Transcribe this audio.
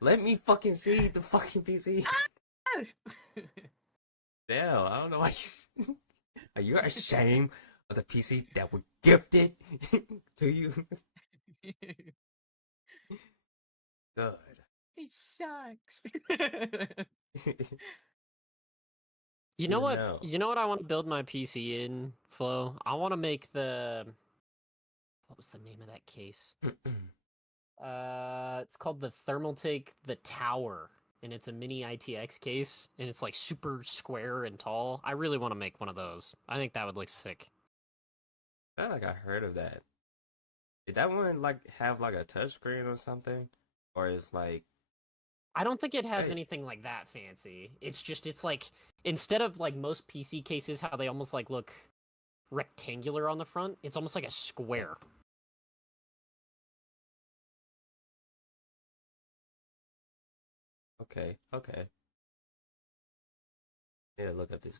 Let me fucking see the fucking PC. Damn, I don't know why you. Are you ashamed of the PC that was gifted to you? Good. It sucks. You know Even what? now. You know what I want to build my PC in, Flo? I want to make the what was the name of that case? It's called the Thermaltake the Tower, and it's a mini ITX case, and it's like super square and tall. I really want to make one of those. I think that would look sick. I feel like I heard of that. Did that one like have like a touchscreen or something? Or is like I don't think it has hey, anything like that fancy. It's like instead of like most PC cases, how they almost like look rectangular on the front, it's almost like a square. okay, okay. Need to look up this